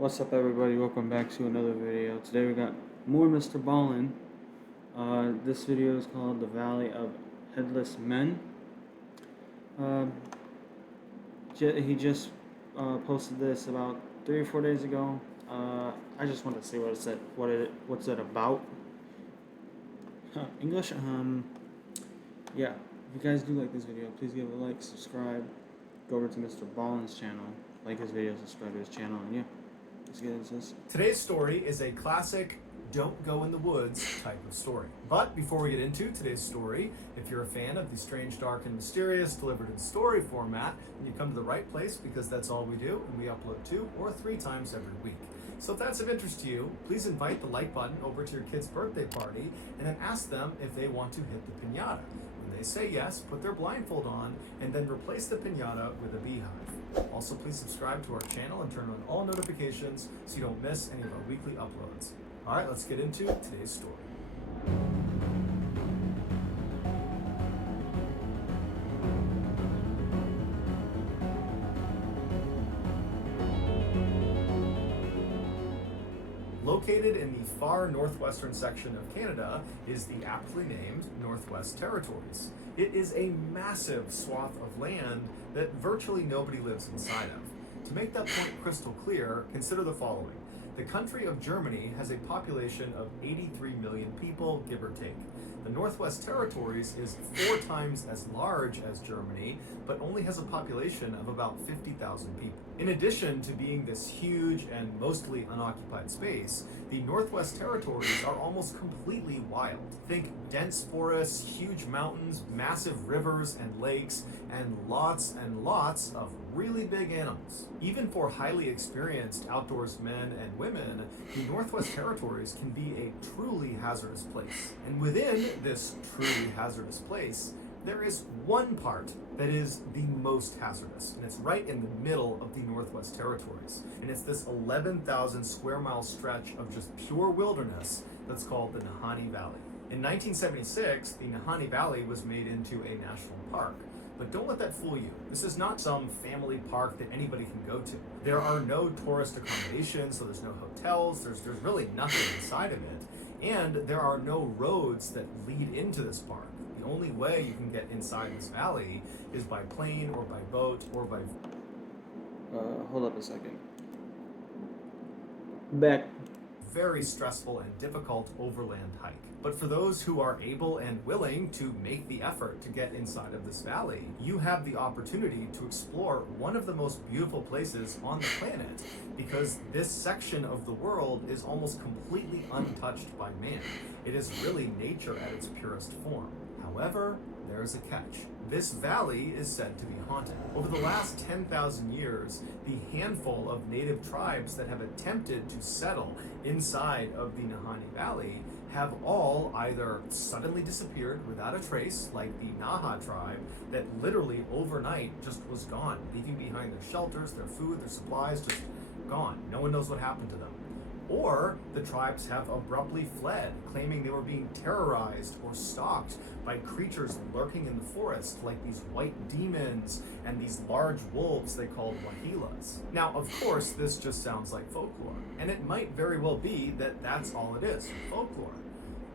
What's up, everybody? Welcome back to another video. Today we got more MrBallen. This video is called The Valley of Headless Men. Um he just posted this about 3 or 4 days ago. I just want to see what it said. What's it about? English. Yeah. If you guys do like this video, please give it a like, subscribe, go over to MrBallen's channel, like his video, subscribe to his channel, and yeah. Let's get into this. Today's story is a classic don't go in the woods type of story. But before we get into today's story, if you're a fan of the strange, dark, and mysterious delivered in story format, then you come to the right place because that's all we do, and we upload 2 or 3 times every week. So if that's of interest to you, please invite the like button over to your kid's birthday party and then ask them if they want to hit the piñata. When they say yes, put their blindfold on and then replace the piñata with a beehive. Also, please subscribe to our channel and turn on all notifications so you don't miss any of our weekly uploads. All right, let's get into today's story. Located in the far northwestern section of Canada is the aptly named Northwest Territories. It is a massive swath of land that virtually nobody lives inside of. To make that point crystal clear, consider the following. The country of Germany has a population of 83 million people, give or take. The Northwest Territories is 4 times as large as Germany, but only has a population of about 50,000 people. In addition to being this huge and mostly unoccupied space, the Northwest Territories are almost completely wild. Think dense forests, huge mountains, massive rivers and lakes, and lots of really big animals. Even for highly experienced outdoors men and women, the Northwest Territories can be a truly hazardous place. And within this truly hazardous place, there is one part that is the most hazardous, and it's right in the middle of the Northwest Territories. And it's this 11,000 square mile stretch of just pure wilderness that's called the Nahanni Valley. In 1976, the Nahanni Valley was made into a national park. But don't let that fool you. This is not some family park that anybody can go to. There are no tourist accommodations, so there's no hotels, there's really nothing inside of it. And there are no roads that lead into this park. The only way you can get inside this valley is by plane or by boat or by... Hold up a second. Back. Very stressful and difficult overland hike. But for those who are able and willing to make the effort to get inside of this valley, you have the opportunity to explore one of the most beautiful places on the planet, because this section of the world is almost completely untouched by man. It is really nature at its purest form. However, there's a catch. This valley is said to be haunted. Over the last 10,000 years, the handful of native tribes that have attempted to settle inside of the Nahanni Valley have all either suddenly disappeared without a trace, like the Naha tribe, that literally overnight just was gone, leaving behind their shelters, their food, their supplies, just gone. No one knows what happened to them. Or the tribes have abruptly fled, claiming they were being terrorized or stalked by creatures lurking in the forest, like these white demons and these large wolves they called wahilas. Now, of course, this just sounds like folklore, and it might very well be that that's all it is, folklore.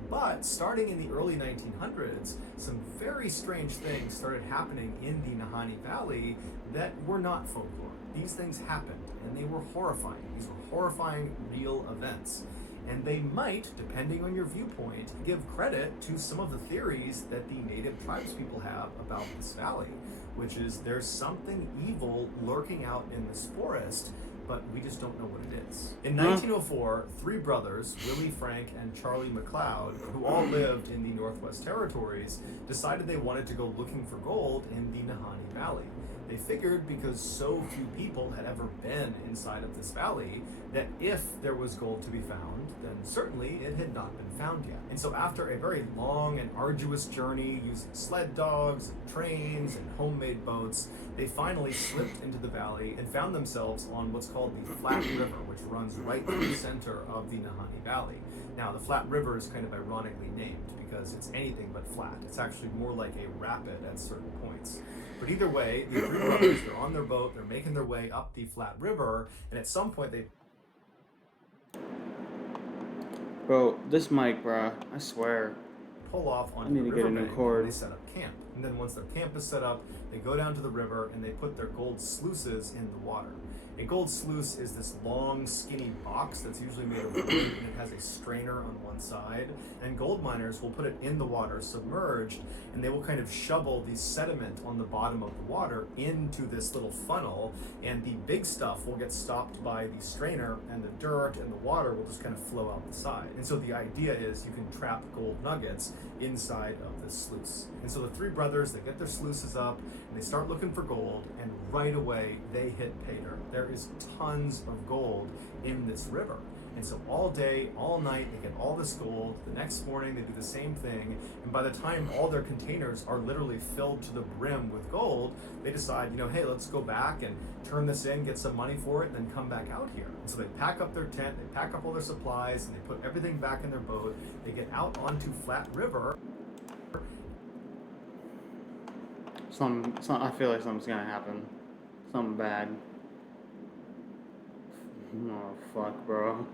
But starting in the early 1900s, some very strange things started happening in the Nahanni Valley that were not folklore. These things happened, and they were horrifying. These were horrifying, real events. And they might, depending on your viewpoint, give credit to some of the theories that the native tribes people have about this valley, which is there's something evil lurking out in this forest, but we just don't know what it is. In 1904, 3 brothers, Willie, Frank, and Charlie McLeod, who all lived in the Northwest Territories, decided they wanted to go looking for gold in the Nahanni Valley. They figured because so few people had ever been inside of this valley that if there was gold to be found, then certainly it had not been found yet. And so after a very long and arduous journey using sled dogs, and trains, and homemade boats, they finally slipped into the valley and found themselves on what's called the Flat River, which runs right through the center of the Nahanni Valley. Now, the Flat River is kind of ironically named because it's anything but flat. It's actually more like a rapid at certain points. But either way, the 3 brothers, they're on their boat, they're making their way up the Flat River, and at some point they Bro, this mic, bruh, I swear. Pull off I onto need the to get a new riverbank and cord. they set up camp. And then once their camp is set up, they go down to the river and they put their gold sluices in the water. A gold sluice is this long, skinny box that's usually made of wood and it has a strainer on one side. And gold miners will put it in the water submerged and they will kind of shovel the sediment on the bottom of the water into this little funnel, and the big stuff will get stopped by the strainer and the dirt and the water will just kind of flow out the side. And so the idea is you can trap gold nuggets inside of this sluice. And so the three brothers, they get their sluices up and they start looking for gold, and right away they hit pay dirt. There is tons of gold in this river. And so all day, all night, they get all this gold. The next morning, they do the same thing. And by the time all their containers are literally filled to the brim with gold, they decide, hey, let's go back and turn this in, get some money for it, and then come back out here. And so they pack up their tent, they pack up all their supplies, and they put everything back in their boat. They get out onto Flat River. I feel like something's gonna happen. Something bad. Oh, fuck, bro.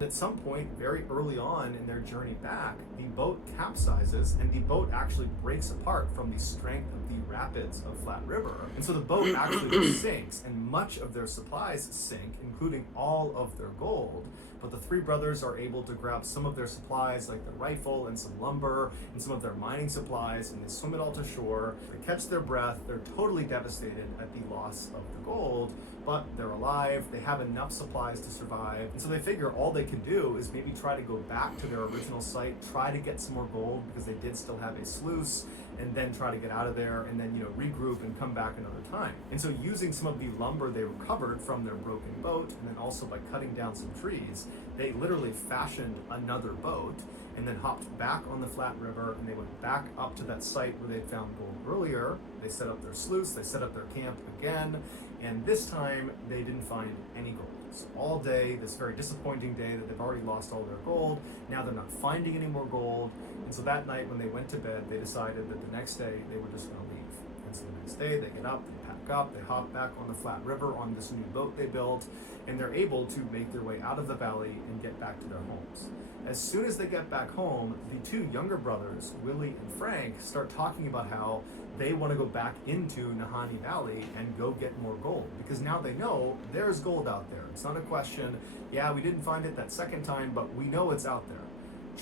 At some point, very early on in their journey back, the boat capsizes and the boat actually breaks apart from the strength of the rapids of Flat River. And so the boat actually sinks and much of their supplies sink, including all of their gold. But the three brothers are able to grab some of their supplies, like their rifle and some lumber and some of their mining supplies, and they swim it all to shore. They catch their breath. They're totally devastated at the loss of the gold, but they're alive. They have enough supplies to survive. And so they figure all they can do is maybe try to go back to their original site, try to get some more gold because they did still have a sluice, and then try to get out of there and then regroup and come back another time. And so using some of the lumber they recovered from their broken boat, and then also by cutting down some trees, they literally fashioned another boat and then hopped back on the Flat River, and they went back up to that site where they'd found gold earlier. They set up their sluice, they set up their camp again, and this time they didn't find any gold. So all day, this very disappointing day that they've already lost all their gold, now they're not finding any more gold. And so that night when they went to bed, they decided that the next day they were just gonna leave. And so the next day they get up, they pack up, they hop back on the Flat River on this new boat they built, and they're able to make their way out of the valley and get back to their homes. As soon as they get back home, the two younger brothers, Willie and Frank, start talking about how they want to go back into Nahanni Valley and go get more gold, because now they know there's gold out there. It's not a question, yeah, we didn't find it that second time, but we know it's out there.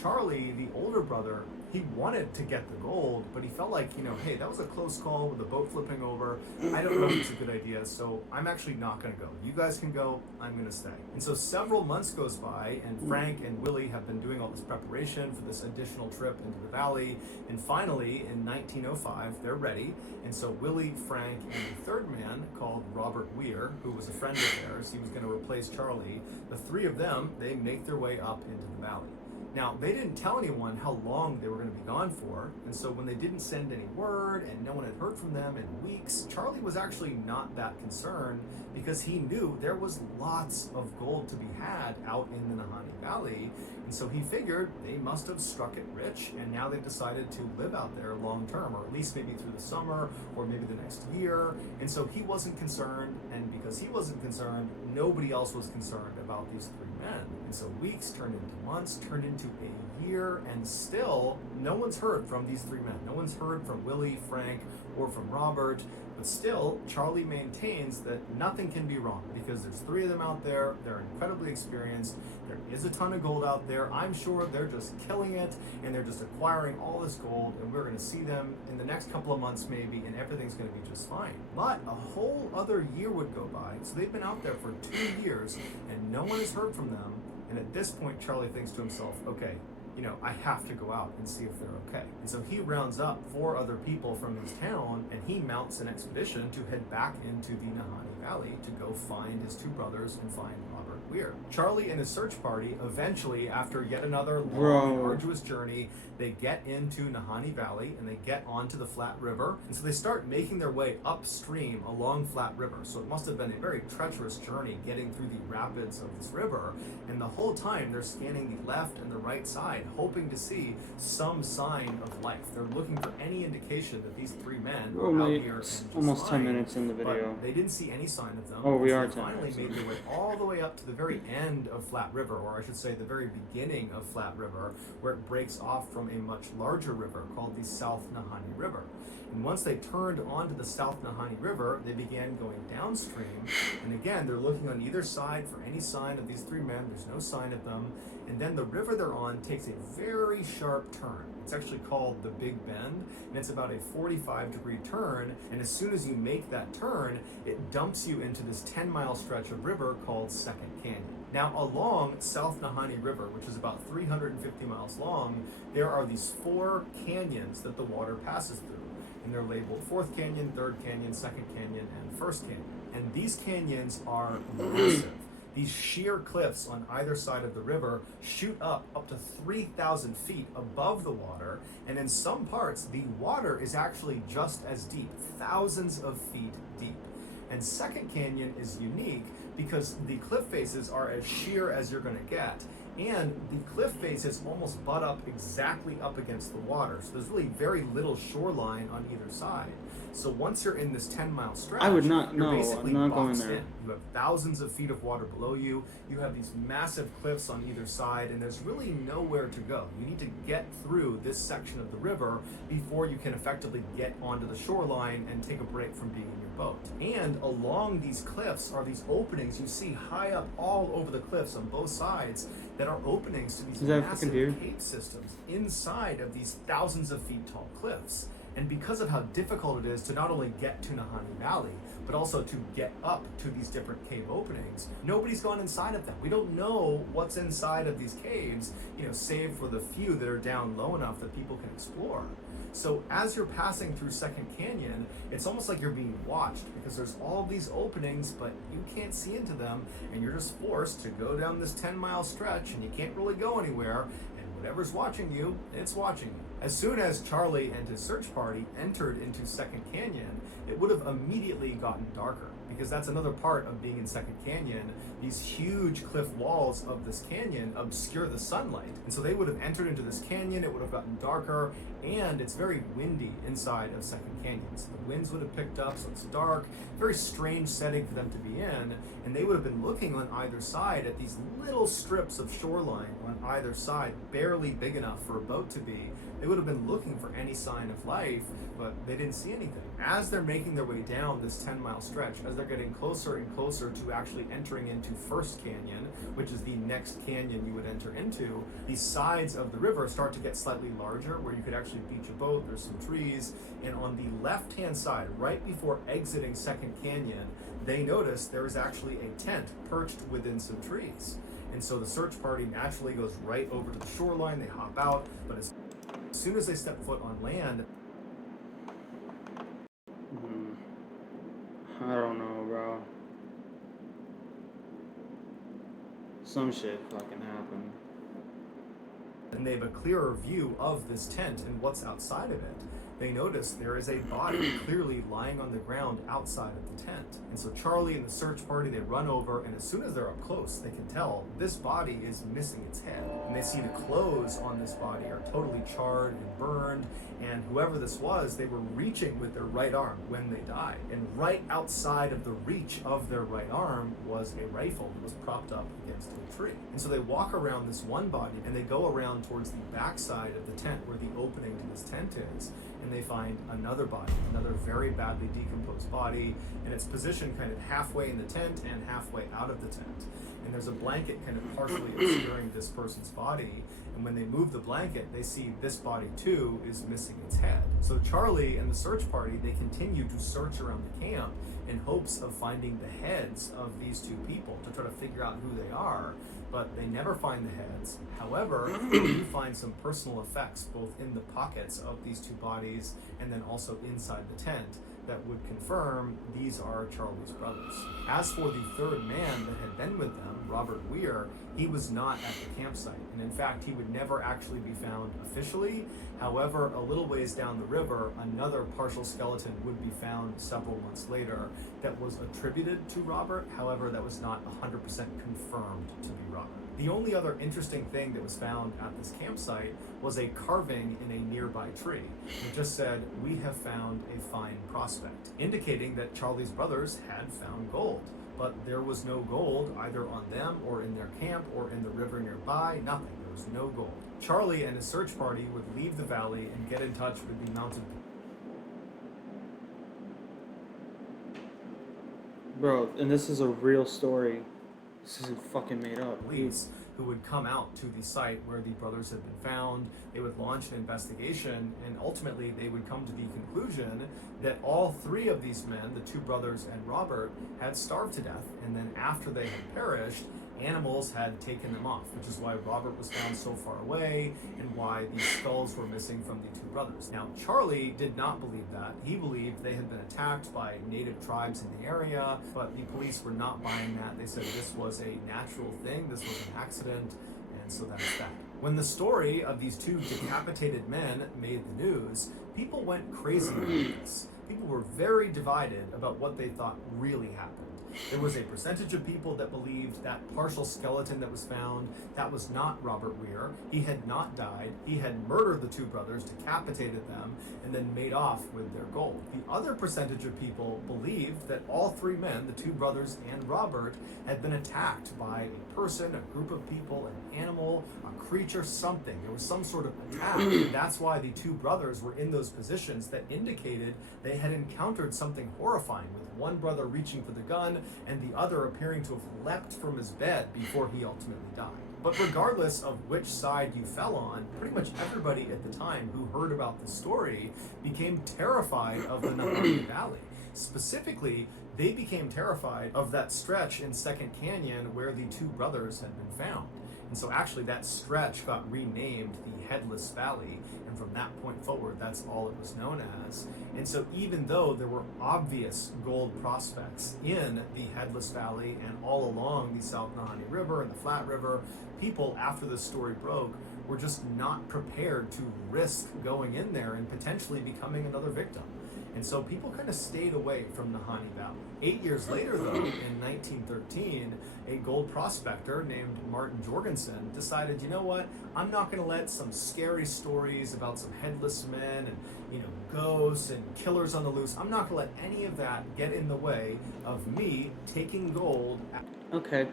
Charlie, the older brother, he wanted to get the gold, but he felt like, hey, that was a close call with the boat flipping over. I don't know if it's a good idea, so I'm actually not going to go. You guys can go, I'm going to stay. And so several months goes by, and Frank and Willie have been doing all this preparation for this additional trip into the valley. And finally, in 1905, they're ready. And so Willie, Frank, and the third man, called Robert Weir, who was a friend of theirs, he was going to replace Charlie. The three of them, they make their way up into the valley. Now, they didn't tell anyone how long they were going to be gone for, and so when they didn't send any word and no one had heard from them in weeks, Charlie was actually not that concerned because he knew there was lots of gold to be had out in the Nahanni Valley, and so he figured they must have struck it rich, and now they've decided to live out there long term, or at least maybe through the summer, or maybe the next year, and so he wasn't concerned, and because he wasn't concerned, nobody else was concerned about these three men. And so weeks turned into months, turned into a year, and still no one's heard from these three men. No one's heard from Willie, Frank, or from Robert, but still Charlie maintains that nothing can be wrong because there's three of them out there, they're incredibly experienced, there is a ton of gold out there, I'm sure they're just killing it, and they're just acquiring all this gold, and we're going to see them in the next couple of months maybe, and everything's going to be just fine. But a whole other year would go by, so they've been out there for 2 years, and no one has heard from them, and at this point Charlie thinks to himself, okay, I have to go out and see if they're okay. And so he rounds up 4 other people from his town, and he mounts an expedition to head back into the Nahanni Valley to go find his 2 brothers and find Robert weird. Charlie and his search party eventually, after yet another long Bro. and arduous journey, they get into Nahanni Valley and they get onto the Flat River. And so they start making their way upstream along Flat River. So it must have been a very treacherous journey getting through the rapids of this river. And the whole time they're scanning the left and the right side, hoping to see some sign of life. They're looking for any indication that these three men Oh, were out mate, here it's and just almost 10 fine, minutes in the video. But they didn't see any sign of them. Oh, we So are they 10 finally minutes in. made their way all the way up to the very end of Flat River, or I should say the very beginning of Flat River, where it breaks off from a much larger river called the South Nahanni River. And once they turned onto the South Nahanni River, they began going downstream. And again, they're looking on either side for any sign of these three men. There's no sign of them. And then the river they're on takes a very sharp turn. It's actually called the Big Bend, and it's about a 45-degree turn. And as soon as you make that turn, it dumps you into this 10-mile stretch of river called Second Canyon. Now, along South Nahanni River, which is about 350 miles long, there are these 4 canyons that the water passes through. And they're labeled 4th Canyon, 3rd Canyon, 2nd Canyon, and 1st Canyon. And these canyons are massive. These sheer cliffs on either side of the river shoot up to 3,000 feet above the water, and in some parts, the water is actually just as deep, thousands of feet deep. And Second Canyon is unique because the cliff faces are as sheer as you're going to get, and the cliff faces almost butt up exactly up against the water. So there's really very little shoreline on either side. So once you're in this 10-mile stretch, I would not- you're no, basically I'm not going boxed there. in. You have thousands of feet of water below you. You have these massive cliffs on either side, and there's really nowhere to go. You need to get through this section of the river before you can effectively get onto the shoreline and take a break from being in your boat. And along these cliffs are these openings you see high up all over the cliffs on both sides that are openings to these Is that a massive freaking deer? cave systems inside of these thousands of feet tall cliffs. And because of how difficult it is to not only get to Nahanni Valley, but also to get up to these different cave openings, nobody's gone inside of them. We don't know what's inside of these caves, save for the few that are down low enough that people can explore. So as you're passing through Second Canyon, it's almost like you're being watched because there's all of these openings, but you can't see into them, and you're just forced to go down this 10-mile stretch, and you can't really go anywhere, and whatever's watching you, it's watching you. As soon as Charlie and his search party entered into Second Canyon, it would have immediately gotten darker, because that's another part of being in Second Canyon. These huge cliff walls of this canyon obscure the sunlight. And so they would have entered into this canyon, it would have gotten darker, and it's very windy inside of Second Canyon. So the winds would have picked up, so it's dark, very strange setting for them to be in, and they would have been looking on either side at these little strips of shoreline on either side, barely big enough for a boat to be. They would have been looking for any sign of life, but they didn't see anything. As they're making their way down this 10-mile stretch, as they're getting closer and closer to actually entering into First Canyon, which is the next canyon you would enter into, the sides of the river start to get slightly larger, where you could actually beach a boat. There's some trees, and on the left-hand side, right before exiting Second Canyon, they notice there is actually a tent perched within some trees. And so the search party naturally goes right over to the shoreline. They hop out, but as soon as they step foot on land, I don't know, bro. Some shit fucking happened. and they have a clearer view of this tent and what's outside of it, they notice there is a body clearly lying on the ground outside of the tent. And so Charlie and the search party, they run over, and as soon as they're up close, they can tell this body is missing its head. And they see the clothes on this body are totally charred and burned, and whoever this was, they were reaching with their right arm when they died. And right outside of the reach of their right arm was a rifle that was propped up against a tree. And so they walk around this one body, and they go around towards the backside of the tent where the opening to this tent is, and they find another body, another very badly decomposed body, and it's positioned kind of halfway in the tent and halfway out of the tent. And there's a blanket kind of partially obscuring this person's body, and when they move the blanket, they see this body too is missing its head. So Charlie and the search party, they continue to search around the camp in hopes of finding the heads of these two people to try to figure out who they are, but they never find the heads. However, they do find some personal effects both in the pockets of these two bodies and then also inside the tent that would confirm these are Charlie's brothers. As for the third man that had been with them, Robert Weir, he was not at the campsite, and in fact he would never actually be found officially. However, a little ways down the river, another partial skeleton would be found several months later that was attributed to Robert. However, that was not 100% confirmed to be Robert. The only other interesting thing that was found at this campsite was a carving in a nearby tree. It just said, "We have found a fine prospect," indicating that Charlie's brothers had found gold. But there was no gold either on them or in their camp or in the river nearby, nothing. There was no gold. Charlie and his search party would leave the valley and get in touch with the mounted Bro, and this is a real story. This isn't fucking made up. police who would come out to the site where the brothers had been found. They would launch an investigation, and ultimately they would come to the conclusion that all three of these men, the two brothers and Robert, had starved to death, and then after they had perished, animals had taken them off, which is why Robert was found so far away and why these skulls were missing from the two brothers. Now, Charlie did not believe that. He believed they had been attacked by native tribes in the area, but the police were not buying that. They said this was a natural thing, this was an accident, and so that is that. When the story of these two decapitated men made the news, people went crazy about this. People were very divided about what they thought really happened. There was a percentage of people that believed that partial skeleton that was found, that was not Robert Weir. He had not died. He had murdered the two brothers, decapitated them, and then made off with their gold. The other percentage of people believed that all three men, the two brothers and Robert, had been attacked by a person, a group of people, an animal, a creature, something. There was some sort of attack. That's why the two brothers were in those positions that indicated they had encountered something horrifying, with one brother reaching for the gun and the other appearing to have leapt from his bed before he ultimately died. But regardless of which side you fell on, pretty much everybody at the time who heard about the story became terrified of the Nahani Valley. Specifically, they became terrified of that stretch in Second Canyon where the two brothers had been found. And so actually that stretch got renamed the Headless Valley, and from that point forward, that's all it was known as. And so even though there were obvious gold prospects in the Headless Valley and all along the South Nahani River and the Flat River, people, after this story broke, were just not prepared to risk going in there and potentially becoming another victim. And so people kind of stayed away from Nahani Valley. 8 years later, though, in 1913, a gold prospector named Martin Jorgensen decided, you know what, I'm not going to let some scary stories about some headless men and, ghosts and killers on the loose, I'm not going to let any of that get in the way of me taking gold Okay.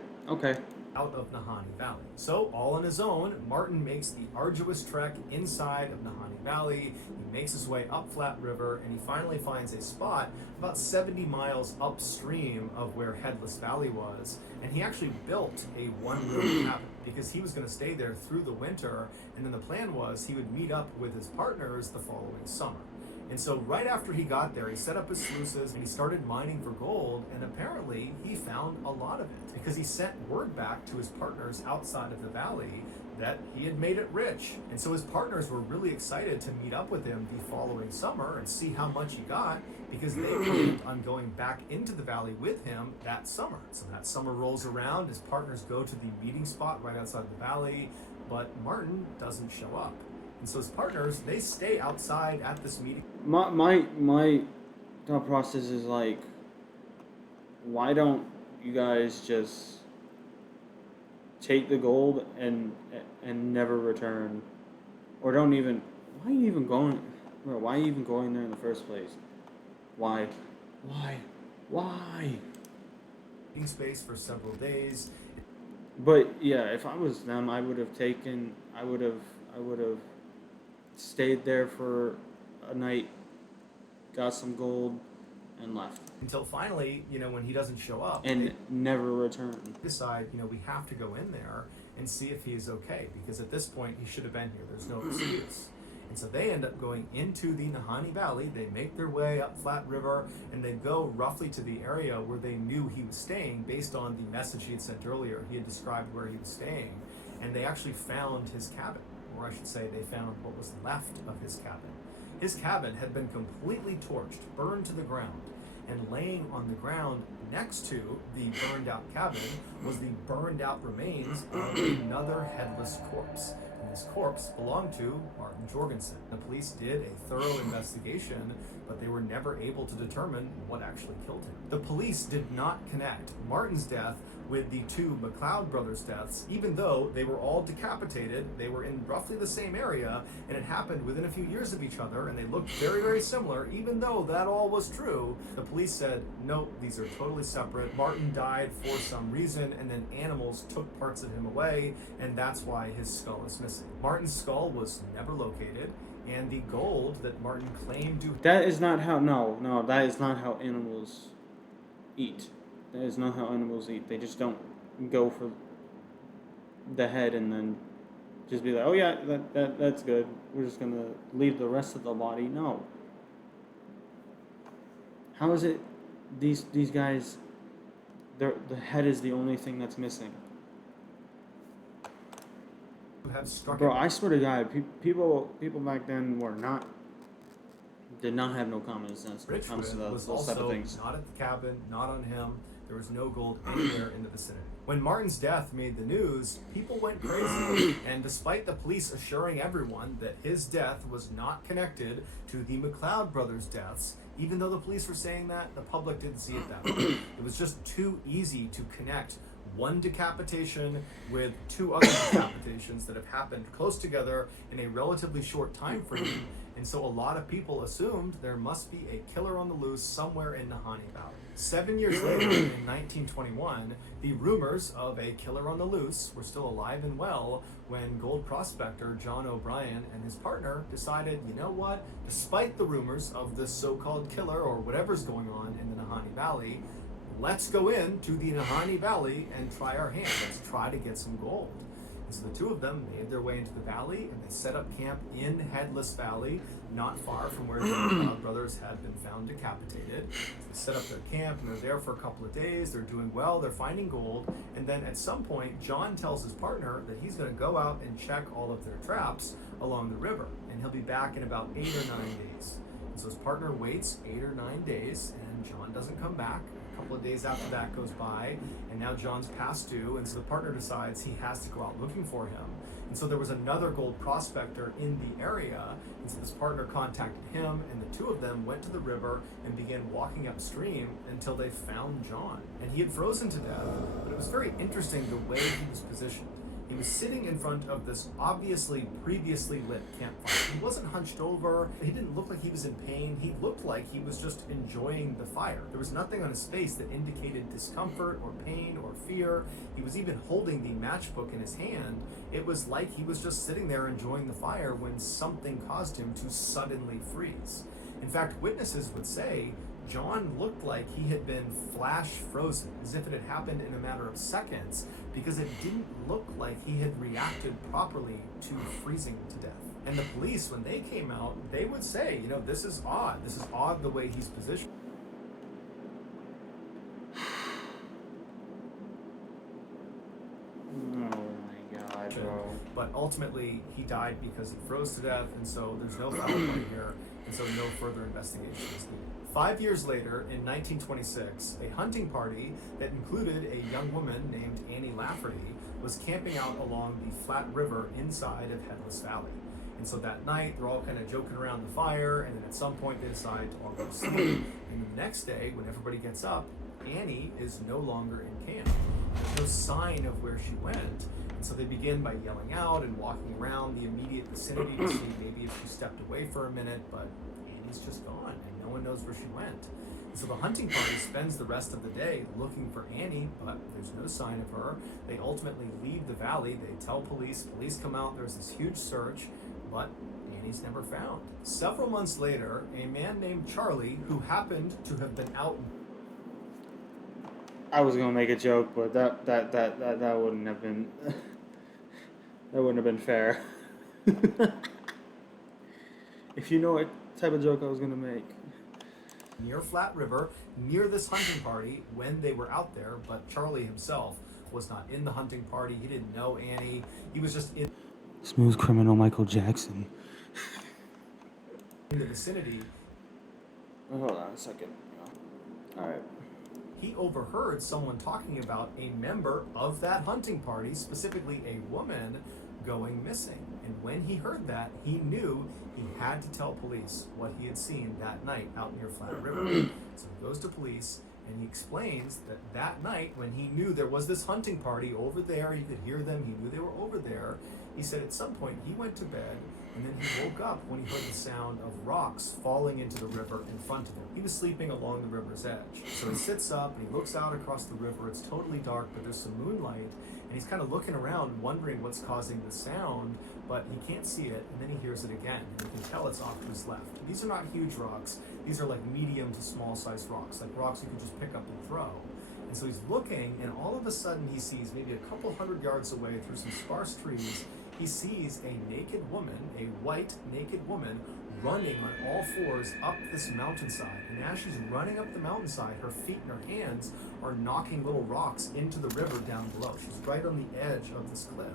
out of Nahani Valley. So, all on his own, Martin makes the arduous trek inside of Nahani Valley. He makes his way up Flat River, and he finally finds a spot about 70 miles upstream of where Headless Valley was. And he actually built a one-room cabin because he was going to stay there through the winter, and then the plan was he would meet up with his partners the following summer. And so right after he got there, he set up his sluices and he started mining for gold, and apparently he found a lot of it because he sent word back to his partners outside of the valley that he had made it rich. And so his partners were really excited to meet up with him the following summer and see how much he got, because they planned on going back into the valley with him that summer. So that summer rolls around, his partners go to the meeting spot right outside the valley, but Martin doesn't show up. And so his partners, they stay outside at this meeting. My thought process is like, why don't you guys just take the gold and never return, or don't even? Why are you even going? Bro, why are you even going there in the first place? Why? Meeting space for several days. But yeah, if I was them, I would have stayed there for a night, got some gold, and left. Until finally, when he doesn't show up. And never return. Decide, we have to go in there and see if he's okay, because at this point he should have been here. There's no excuse. And so they end up going into the Nahani Valley. They make their way up Flat River, and they go roughly to the area where they knew he was staying based on the message he had sent earlier. He had described where he was staying, and they actually found his cabin. Or I should say they found what was left of his cabin. His cabin had been completely torched, burned to the ground, and laying on the ground next to the burned out cabin was the burned out remains of another headless corpse. And this corpse belonged to Martin Jorgensen. The police did a thorough investigation, but they were never able to determine what actually killed him. The police did not connect Martin's death with the two McLeod brothers' deaths, even though they were all decapitated. They were in roughly the same area, and it happened within a few years of each other, and they looked very, very similar. Even though that all was true, the police said, nope, these are totally separate. Martin died for some reason, and then animals took parts of him away, and that's why his skull is missing. Martin's skull was never located, and the gold that Martin claimed to... That is not how, no, that is not how animals eat. That is not how animals eat. They just don't go for the head and then just be like, oh yeah, that's good. We're just gonna leave the rest of the body. No. How is it these guys, the head is the only thing that's missing? have struck Bro, I swear to God, people back then did not have no common sense when it comes to those type of things. Not at the cabin, not on him. There was no gold anywhere in the vicinity. When Martin's death made the news, people went crazy. And despite the police assuring everyone that his death was not connected to the McLeod brothers' deaths, even though the police were saying that, the public didn't see it that way. It was just too easy to connect one decapitation with two other decapitations that have happened close together in a relatively short time frame. And so a lot of people assumed there must be a killer on the loose somewhere in Nahanni Valley. 7 years later, in 1921, the rumors of a killer on the loose were still alive and well when gold prospector John O'Brien and his partner decided, you know what, despite the rumors of this so-called killer or whatever's going on in the Nahanni Valley, let's go into the Nahanni Valley and try our hand. Let's try to get some gold. And so the two of them made their way into the valley, and they set up camp in Headless Valley, not far from where the McLeod brothers had been found decapitated. So they set up their camp, and they're there for a couple of days. They're doing well. They're finding gold. And then at some point, John tells his partner that he's going to go out and check all of their traps along the river, and he'll be back in about 8 or 9 days. And so his partner waits 8 or 9 days, and John doesn't come back. A couple of days after that goes by, and now John's past due, and so the partner decides he has to go out looking for him. And so there was another gold prospector in the area, and so this partner contacted him, and the two of them went to the river and began walking upstream until they found John. And he had frozen to death, but it was very interesting the way he was positioned. He was sitting in front of this obviously previously lit campfire. He wasn't hunched over. He didn't look like he was in pain. He looked like he was just enjoying the fire. There was nothing on his face that indicated discomfort or pain or fear. He was even holding the matchbook in his hand. It was like he was just sitting there enjoying the fire when something caused him to suddenly freeze. In fact, witnesses would say John looked like he had been flash frozen, as if it had happened in a matter of seconds, because it didn't look like he had reacted properly to freezing to death. And the police, when they came out, they would say, you know, this is odd. This is odd the way he's positioned. Oh my God, bro. But ultimately, he died because he froze to death, and so there's no foul play here, and so no further investigation is needed. 5 years later, in 1926, a hunting party that included a young woman named Annie Lafferty was camping out along the flat river inside of Headless Valley. And so that night, they're all kind of joking around the fire, and then at some point they decide to all go to sleep. And the next day, when everybody gets up, Annie is no longer in camp. There's no sign of where she went. And so they begin by yelling out and walking around the immediate vicinity to see maybe if she stepped away for a minute, but Annie's just gone. No one knows where she went. And so the hunting party spends the rest of the day looking for Annie, but there's no sign of her. They ultimately leave the valley. They tell police. Police come out. There's this huge search, but Annie's never found. Several months later, a man named Charlie, who happened to have been out... I was gonna make a joke, but that wouldn't have been that wouldn't have been fair. If you know what type of joke I was gonna make. Near Flat River, near this hunting party when they were out there, but Charlie himself was not in the hunting party. He didn't know Annie. He was just in... Smooth criminal Michael Jackson. in the vicinity. Hold on a second. Alright. He overheard someone talking about a member of that hunting party, specifically a woman, going missing. And when he heard that, he knew he had to tell police what he had seen that night out near Flat River. So he goes to police and he explains that that night, when he knew there was this hunting party over there, he could hear them, he knew they were over there. He said at some point he went to bed and then he woke up when he heard the sound of rocks falling into the river in front of him. He was sleeping along the river's edge. So he sits up and he looks out across the river. It's totally dark, but there's some moonlight. And he's kind of looking around, wondering what's causing the sound, but he can't see it. And then he hears it again. And you can tell it's off to his left. These are not huge rocks. These are like medium to small sized rocks, like rocks you can just pick up and throw. And so he's looking, and all of a sudden he sees, maybe a couple hundred yards away through some sparse trees, he sees a naked woman, a white naked woman, running on all fours up this mountainside. And as she's running up the mountainside, her feet and her hands are knocking little rocks into the river down below. She's right on the edge of this cliff.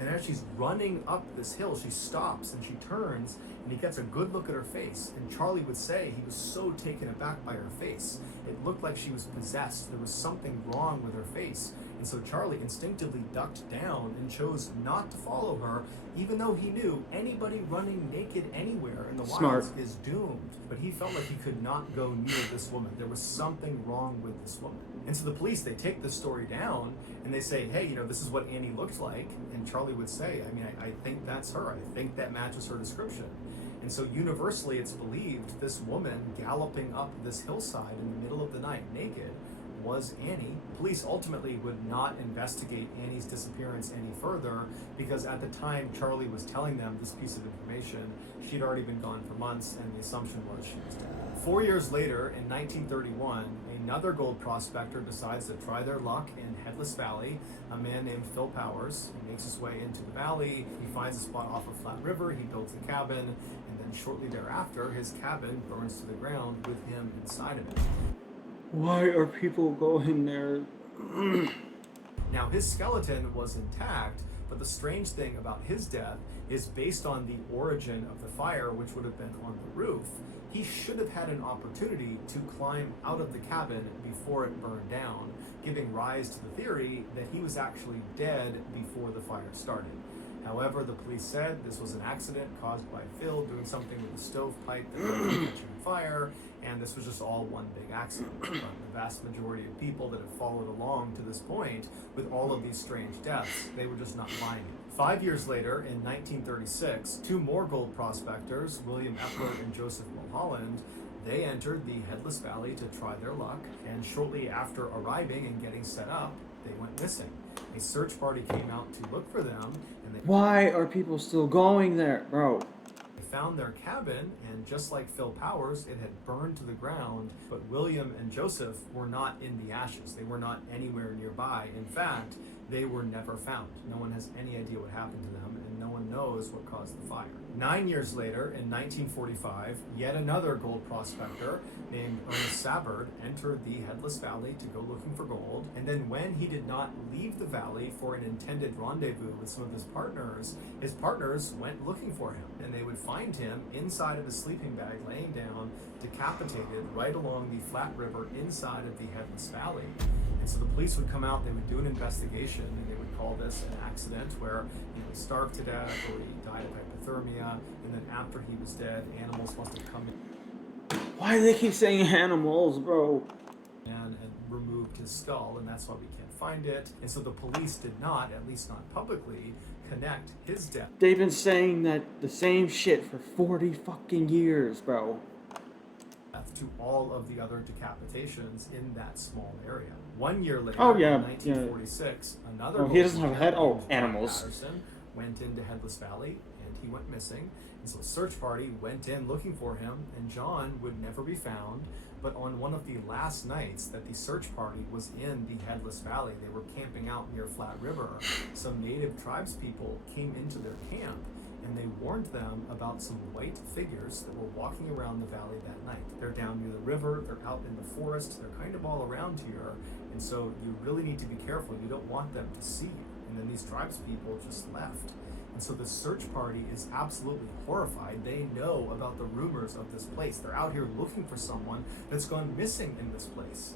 And as she's running up this hill, she stops and she turns, and he gets a good look at her face. And Charlie would say he was so taken aback by her face. It looked like she was possessed. There was something wrong with her face. And so Charlie instinctively ducked down and chose not to follow her, even though he knew anybody running naked anywhere in the wilds is doomed. But he felt like he could not go near this woman. There was something wrong with this woman. And so the police, they take this story down and they say, hey, this is what Annie looked like. And Charlie would say, I think that's her. I think that matches her description. And so universally it's believed this woman galloping up this hillside in the middle of the night naked was Annie. Police ultimately would not investigate Annie's disappearance any further because at the time Charlie was telling them this piece of information, she'd already been gone for months, and the assumption was she was dead. 4 years later, in 1931, another gold prospector decides to try their luck in Headless Valley. A man named Phil Powers. He makes his way into the valley. He finds a spot off of Flat River. He builds a cabin, and then shortly thereafter, his cabin burns to the ground with him inside of it. Why are people going there? Now, his skeleton was intact, but the strange thing about his death is based on the origin of the fire, which would have been on the roof. He should have had an opportunity to climb out of the cabin before it burned down, giving rise to the theory that he was actually dead before the fire started. However, the police said this was an accident caused by Phil doing something with the stovepipe that was catching fire, and this was just all one big accident. But the vast majority of people that have followed along to this point with all of these strange deaths, they were just not buying it. 5 years later, in 1936, two more gold prospectors, William Epler and Joseph Mulholland, they entered the Headless Valley to try their luck, and shortly after arriving and getting set up, they went missing. A search party came out to look for them, and they Why are people still going there, bro? found their cabin, and just like Phil Powers, it had burned to the ground, but William and Joseph were not in the ashes. They were not anywhere nearby. In fact, they were never found. No one has any idea what happened to them, and no one knows what caused the fire. 9 years later, in 1945, yet another gold prospector named Ernest Sabbard entered the Headless Valley to go looking for gold, and then when he did not leave the valley for an intended rendezvous with some of his partners went looking for him, and they would find him inside of his sleeping bag, laying down, decapitated, right along the Flat River inside of the Headless Valley. And so the police would come out, they would do an investigation, and they would call this an accident where he starved to death or he died of hypothermia, and then after he was dead, animals must have come in. Why do they keep saying animals, bro? And removed his skull, and that's why we can't find it. And so the police did not, at least not publicly, connect his death. They've been saying that the same shit for 40 fucking years, bro. To all of the other decapitations in that small area. 1 year later, in 1946, another he doesn't have a head. Oh, animals. Patterson went into Headless Valley, and he went missing. And so a search party went in looking for him, and John would never be found. But on one of the last nights that the search party was in the Headless Valley, they were camping out near Flat River, some native tribes people came into their camp, and they warned them about some white figures that were walking around the valley that night. They're down near the river, they're out in the forest, they're kind of all around here, and so you really need to be careful. You don't want them to see you. And then these tribes people just left. And And so the search party is absolutely horrified. They know about the rumors of this place. They're out here looking for someone that's gone missing in this place.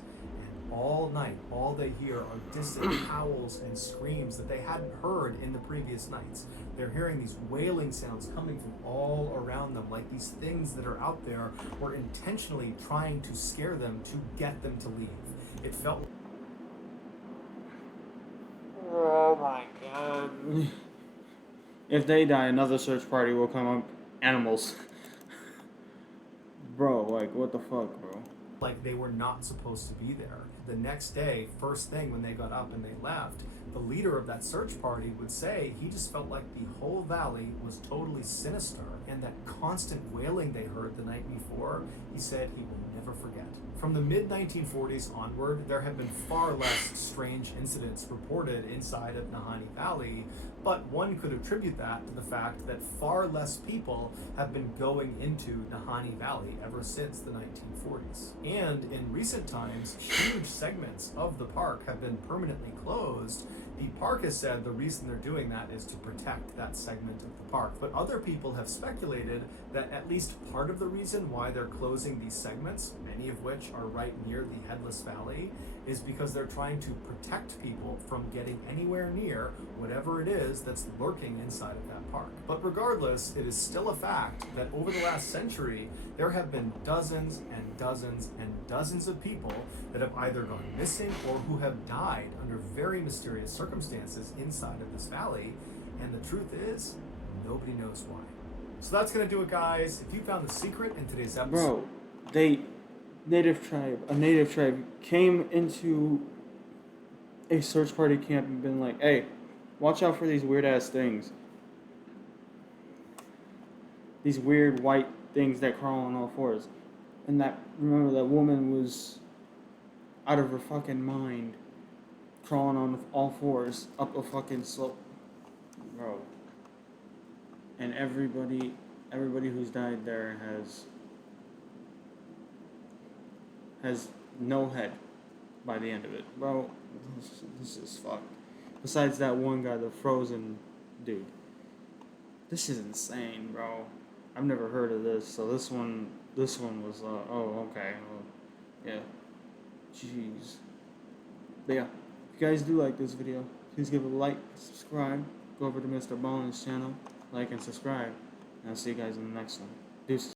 And all night, all they hear are distant howls and screams that they hadn't heard in the previous nights. They're hearing these wailing sounds coming from all around them, like these things that are out there were intentionally trying to scare them to get them to leave. It felt. Oh my god. If they die, another search party will come up. Animals. Bro, like, what the fuck, bro? Like they were not supposed to be there. The next day, first thing when they got up and they left, the leader of that search party would say he just felt like the whole valley was totally sinister, and that constant wailing they heard the night before, he said he will never forget. From the mid-1940s onward, there have been far less strange incidents reported inside of Nahanni Valley, but one could attribute that to the fact that far less people have been going into Nahanni Valley ever since the 1940s. And in recent times, huge segments of the park have been permanently closed. The park has said the reason they're doing that is to protect that segment of the park. But other people have speculated that at least part of the reason why they're closing these segments, many of which are right near the Headless Valley, is because they're trying to protect people from getting anywhere near whatever it is that's lurking inside of that park. But regardless, it is still a fact that over the last century, there have been dozens and dozens and dozens of people that have either gone missing or who have died under very mysterious circumstances inside of this valley. And the truth is, nobody knows why. So that's gonna do it, guys. If you found the secret in today's episode, Bro, a native tribe came into a search party camp and been like, hey, watch out for these weird ass things. These weird white things that crawl on all fours. And remember that woman was out of her fucking mind, crawling on all fours up a fucking slope. Bro. And everybody who's died there has no head by the end of it. Bro, this is fucked. Besides that one guy, the frozen dude. This is insane, bro. I've never heard of this, so this one was, oh, okay. Well, yeah. Jeez. But yeah, if you guys do like this video, please give it a like, subscribe, go over to MrBallen's channel, like and subscribe, and I'll see you guys in the next one. Deuces.